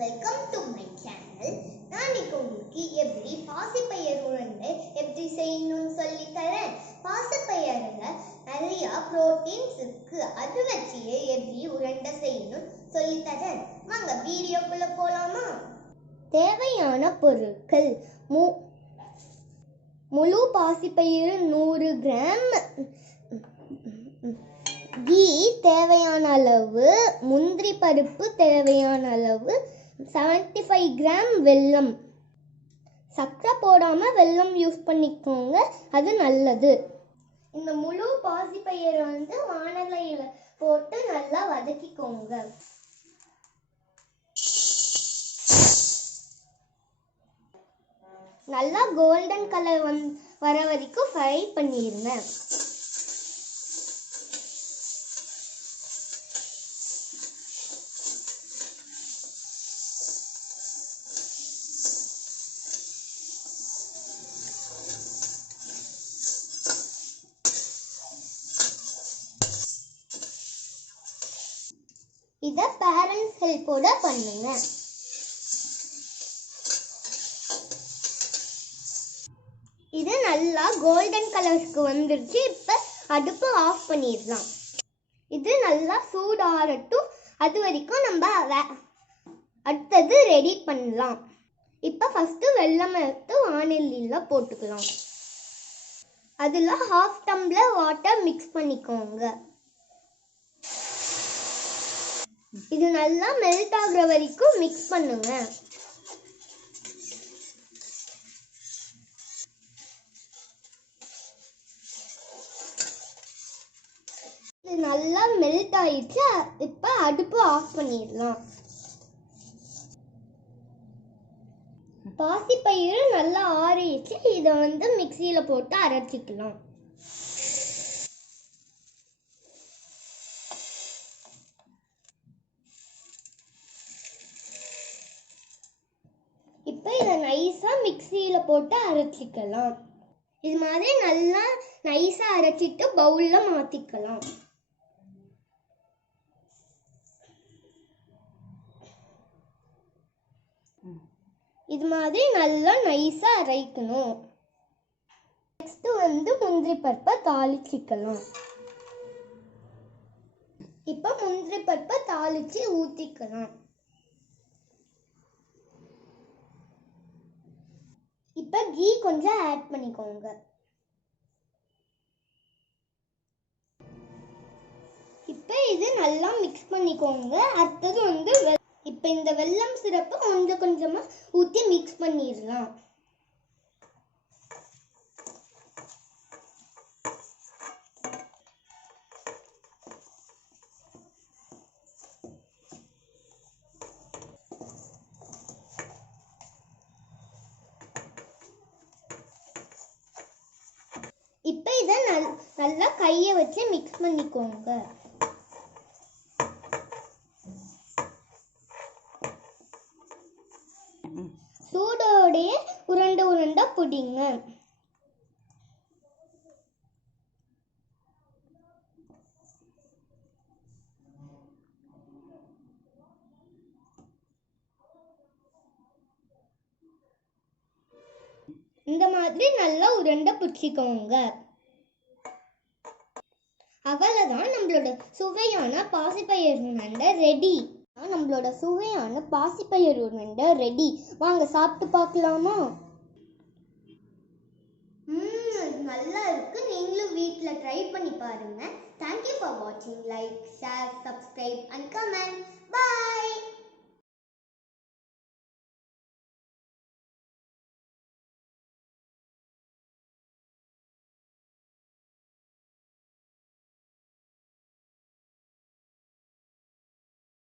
Welcome to my channel. நான் உங்களுக்கு எப்படி பாசிப்பயிர் உருண்டை எப்படி செய்யணும்னு சொல்லி தரேன். பாசிப்பயிரில் நிறைய புரோட்டீன்ஸ் இருக்கு. அது வச்சு எப்படி உருண்டை செய்யணும்னு சொல்லி தரேன். வாங்க வீடியோக்குள்ள போலாமா? தேவையான பொருட்கள்: முழு பாசிப்பயிறு 100 கிராம், கீ தேவையான அளவு, முந்திரி பருப்பு தேவையான அளவு, 75 கிராம் வெல்லம். சக்கரை போடாமல் வெல்லம் யூஸ் பண்ணிக்கோங்க, அது நல்லது. இந்த முழு பாசிப்பயிரை வானலையில் போட்டு நல்லா வதக்கிக்கோங்க. நல்லா கோல்டன் கலர் வர வரைக்கும் ஃப்ரை பண்ணிடுங்க. இதை பேரண்ட்ஸ் ஹெல்ப்போட பண்ணுங்க. இது நல்லா கோல்டன் கலர்ஸ்க்கு வந்துருச்சு. இப்போ அடுப்பு ஆஃப் பண்ணிடலாம். இது நல்லா சூடாகட்டும், அது வரைக்கும் நம்ம அடுத்தது ரெடி பண்ணலாம். இப்போ ஃபஸ்ட்டு வெல்லம் எடுத்து வானிலையில் போட்டுக்கலாம். அதில் 1/2 டம்ளர் வாட்டர் மிக்ஸ் பண்ணிக்கோங்க. இது நல்லா மெல்ட் ஆகுற வரைக்கும் மிக்ஸ் பண்ணுங்க. இது நல்லா மெல்ட் ஆயிடுச்சு. இப்போ அடுப்பு ஆஃப் பண்ணிடலாம். பாசிப்பயிறு நல்லா ஆறிடுச்சு. இதை மிக்சியில் போட்டு அரைச்சிக்கலாம். இப்போ இதை நைஸாக மிக்சியில் போட்டு அரைச்சிக்கலாம். இது மாதிரி நல்லா நைஸாக அரைச்சிட்டு பவுலில் மாற்றிக்கலாம். இது மாதிரி நல்லா நைஸாக அரைக்கணும். நெக்ஸ்ட்டு முந்திரி பருப்பை தாளிச்சிக்கலாம். இப்போ முந்திரி பருப்பை தாளித்து ஊற்றிக்கலாம். இப்போ கீ கொஞ்சம் ஆட் பண்ணிக்கோங்க. இப்போ இது நல்லா மிக்ஸ் பண்ணிக்கோங்க. அடுத்தது இப்போ இந்த வெல்லம் சிரப்பு கொஞ்சம் கொஞ்சமாக ஊற்றி மிக்ஸ் பண்ணிடலாம். இப்போ இதை நல்லா கையை வச்சு மிக்ஸ் பண்ணிக்கோங்க. சூடோடைய உருண்டை உருண்டை பிடிங்க. இந்த மாதிரி நல்லா உருண்டை பிடிச்சிக்கோங்க. அவ்வளவுதான், நம்மளோட சுவையான பாசிப்பயிர் உருண்டை ரெடி. நம்மளோட சுவையான பாசிப்பயிர் உருண்டை ரெடி. வாங்க சாப்பிட்டு பார்க்கலாமா? நல்லா இருக்கு. நீங்களும் வீட்டில் ட்ரை பண்ணி பாருங்க. தேங்க்யூ ஃபார் வாட்சிங். Like, share, subscribe and comment. Bye.